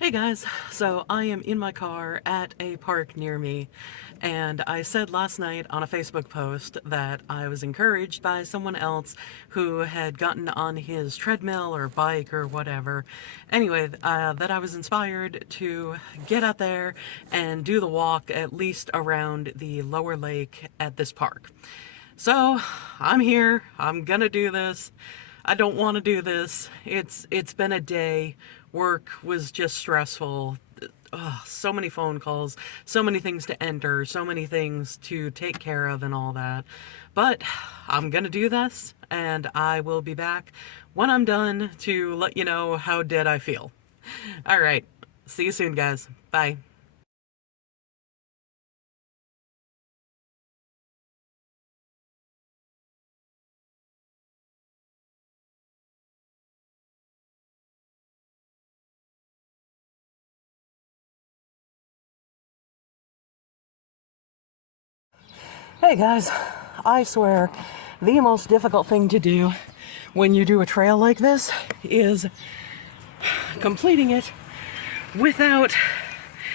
Hey guys, so I am in my car at a park near me, and I said last night on a Facebook post that I was encouraged by someone else who had gotten on his treadmill or bike or whatever. Anyway, that I was inspired to get out there and do the walk at least around the lower lake at this park. So, I'm here. I'm gonna do this. I don't want to do this. It's been a day. Work was just stressful. Ugh, so many phone calls, so many things to enter, so many things to take care of and all that. But I'm gonna do this, and I will be back when I'm done to let you know how dead I feel. All right. See you soon, guys. Bye. Hey guys, I swear the most difficult thing to do when you do a trail like this is completing it without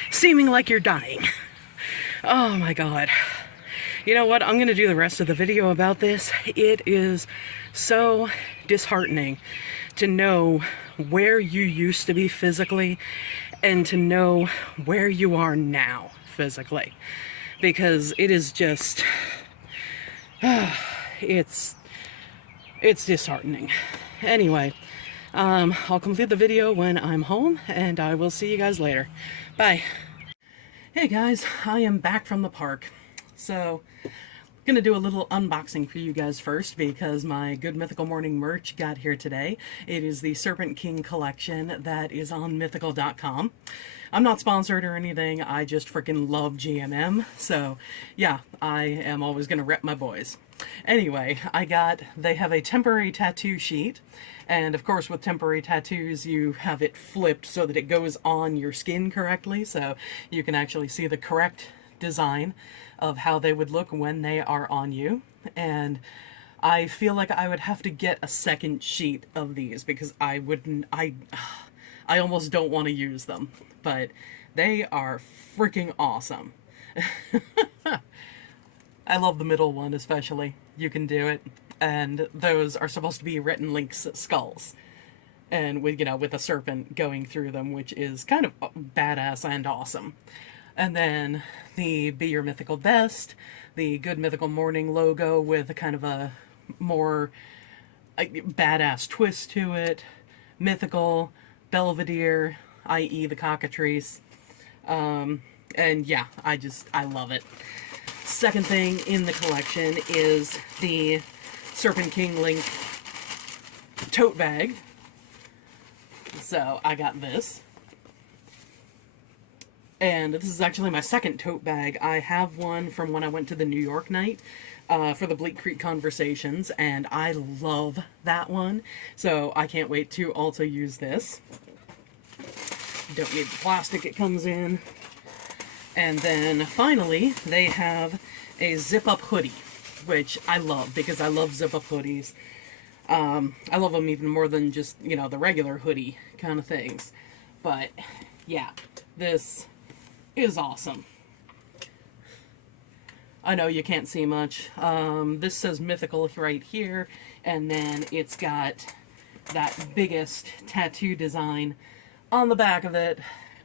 seeming like you're dying. Oh my god. You know what? I'm going to do the rest of the video about this. It is so disheartening to know where you used to be physically and to know where you are now physically. Because it is just it's it's disheartening. Anyway, I'll complete the video when I'm home, and I will see you guys later. Bye. Hey guys, I am back from the park. So, gonna do a little unboxing for you guys first because my Good Mythical Morning merch got here today. It is the Serpent King collection that is on mythical.com. I'm not sponsored or anything, I just freaking love GMM, so yeah, I am always gonna rep my boys. Anyway, they have a temporary tattoo sheet, and of course with temporary tattoos you have it flipped so that it goes on your skin correctly, so you can actually see the correct design of how they would look when they are on you. And I feel like I would have to get a second sheet of these because I almost don't want to use them, but they are freaking awesome. I love the middle one especially. You can do it. And those are supposed to be Rhett and Link's skulls. And with a serpent going through them, which is kind of badass and awesome. And then the Be Your Mythical Best, the Good Mythical Morning logo with a kind of a more badass twist to it. Mythical, Belvedere, i.e. the cockatrice. And yeah, I love it. Second thing in the collection is the Serpent King Link tote bag. So I got this. And this is actually my second tote bag. I have one from when I went to the New York night for the Bleak Creek Conversations, and I love that one. So I can't wait to also use this. Don't need the plastic it comes in. And then finally, they have a zip-up hoodie, which I love because I love zip-up hoodies. I love them even more than just, the regular hoodie kind of things. But yeah, this is awesome. I know you can't see much. This says Mythical right here, and then it's got that biggest tattoo design on the back of it,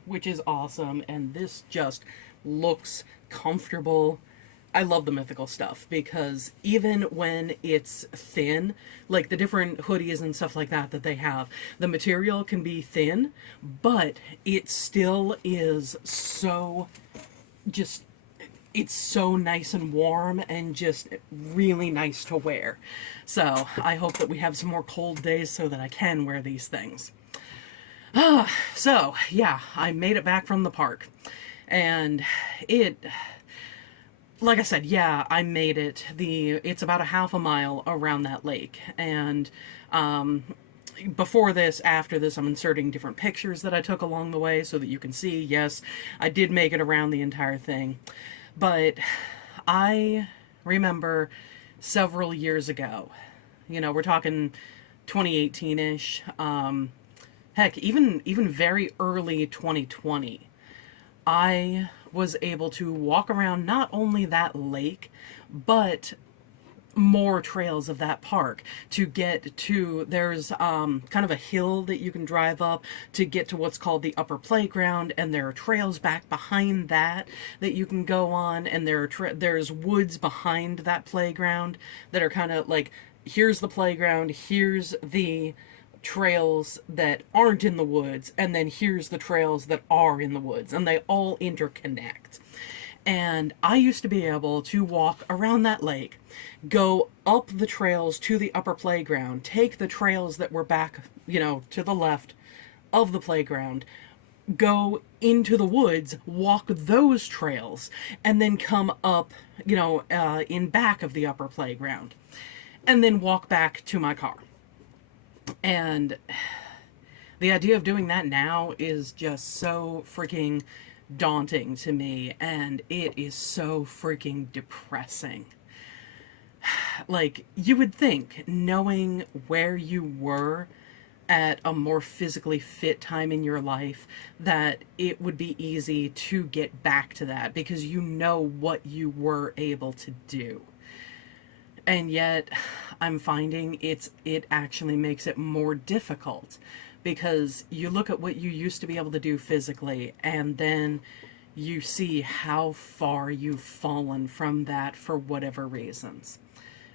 which is awesome, and this just looks comfortable. I love the Mythical stuff because even when it's thin, like the different hoodies and stuff like that they have, the material can be thin, but it still is so just, it's so nice and warm and just really nice to wear. So I hope that we have some more cold days so that I can wear these things. So yeah, I made it back from the park, and like I said, yeah, I made it. It's about a half a mile around that lake, and before this, after this, I'm inserting different pictures that I took along the way so that you can see, yes, I did make it around the entire thing. But I remember several years ago, we're talking 2018-ish, Heck, even very early 2020, I was able to walk around not only that lake, but more trails of that park to get to. There's kind of a hill that you can drive up to get to what's called the upper playground, and there are trails back behind that that you can go on, and there's woods behind that playground that are kind of like, here's the playground, here's the trails that aren't in the woods, and then here's the trails that are in the woods, and they all interconnect. And I used to be able to walk around that lake, go up the trails to the upper playground, take the trails that were back, to the left of the playground, go into the woods, walk those trails, and then come up, in back of the upper playground, and then walk back to my car. And the idea of doing that now is just so freaking daunting to me, and it is so freaking depressing. Like, you would think, knowing where you were at a more physically fit time in your life, that it would be easy to get back to that because you know what you were able to do. And yet, I'm finding it actually makes it more difficult, because you look at what you used to be able to do physically, and then you see how far you've fallen from that for whatever reasons.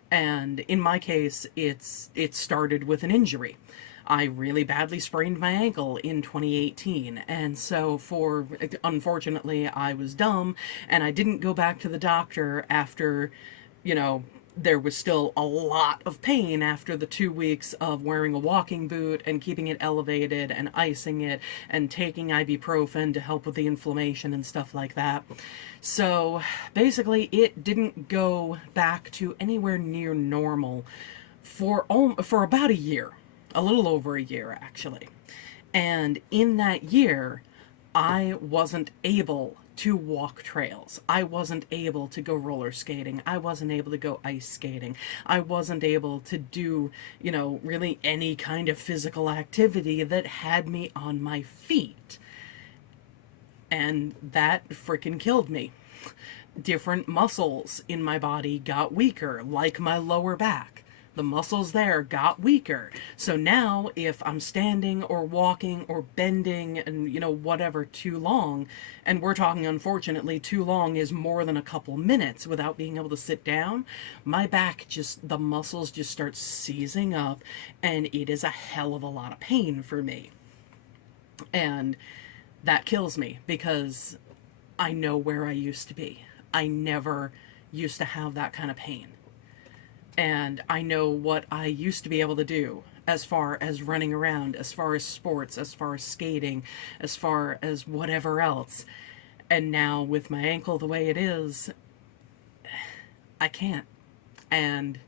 And in my case, it started with an injury. I really badly sprained my ankle in 2018, and so unfortunately, I was dumb, and I didn't go back to the doctor after, there was still a lot of pain after the 2 weeks of wearing a walking boot and keeping it elevated and icing it and taking ibuprofen to help with the inflammation and stuff like that. So basically, it didn't go back to anywhere near normal for about a year, a little over a year actually. And in that year, I wasn't able to walk trails. I wasn't able to go roller skating. I wasn't able to go ice skating. I wasn't able to do, really any kind of physical activity that had me on my feet. And that freaking killed me. Different muscles in my body got weaker, like my lower back. The muscles there got weaker. So now if I'm standing or walking or bending and, whatever too long, and we're talking, unfortunately, too long is more than a couple minutes without being able to sit down, my back the muscles just start seizing up, and it is a hell of a lot of pain for me. And that kills me because I know where I used to be. I never used to have that kind of pain. And I know what I used to be able to do as far as running around, as far as sports, as far as skating, as far as whatever else. And now with my ankle the way it is, I can't. And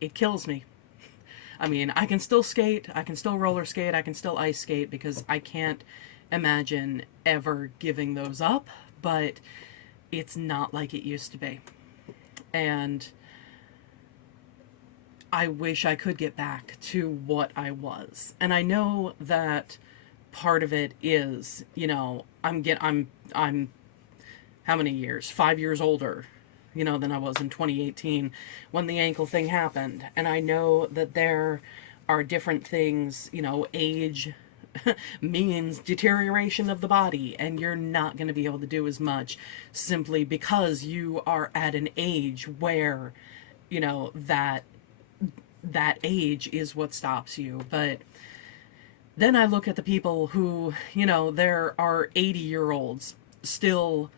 it kills me. I mean, I can still skate, I can still roller skate, I can still ice skate, because I can't imagine ever giving those up, but it's not like it used to be. And I wish I could get back to what I was. And I know that part of it is, I'm how many years? 5 years older, than I was in 2018 when the ankle thing happened. And I know that there are different things, age means deterioration of the body, and you're not going to be able to do as much simply because you are at an age where, that age is what stops you. But then I look at the people who, there are 80-year-olds still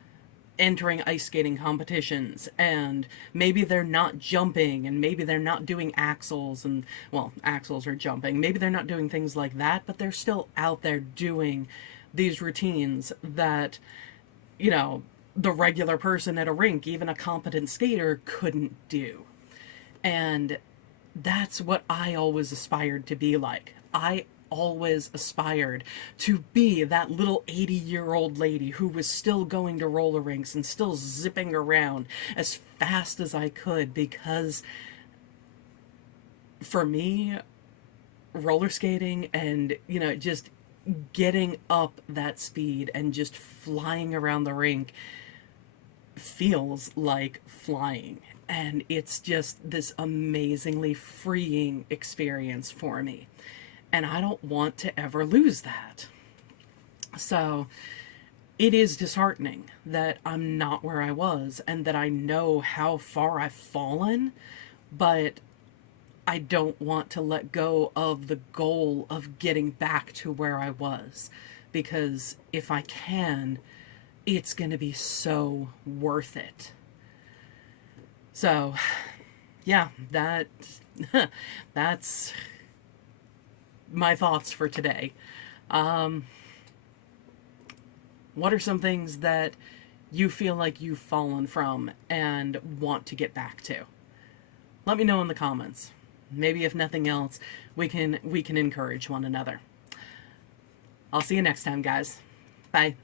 entering ice skating competitions, and maybe they're not jumping, and maybe they're not doing axles, and, well, axles are jumping. Maybe they're not doing things like that, but they're still out there doing these routines that, the regular person at a rink, even a competent skater, couldn't do. And that's what I always aspired to be like. I always aspired to be that little 80-year-old lady who was still going to roller rinks and still zipping around as fast as I could, because for me, roller skating and, just getting up that speed and just flying around the rink feels like flying. And it's just this amazingly freeing experience for me. And I don't want to ever lose that. So it is disheartening that I'm not where I was and that I know how far I've fallen, but I don't want to let go of the goal of getting back to where I was. Because if I can, it's going to be so worth it. So, yeah, that's my thoughts for today. What are some things that you feel like you've fallen from and want to get back to? Let me know in the comments. Maybe if nothing else, we can encourage one another. I'll see you next time, guys. Bye.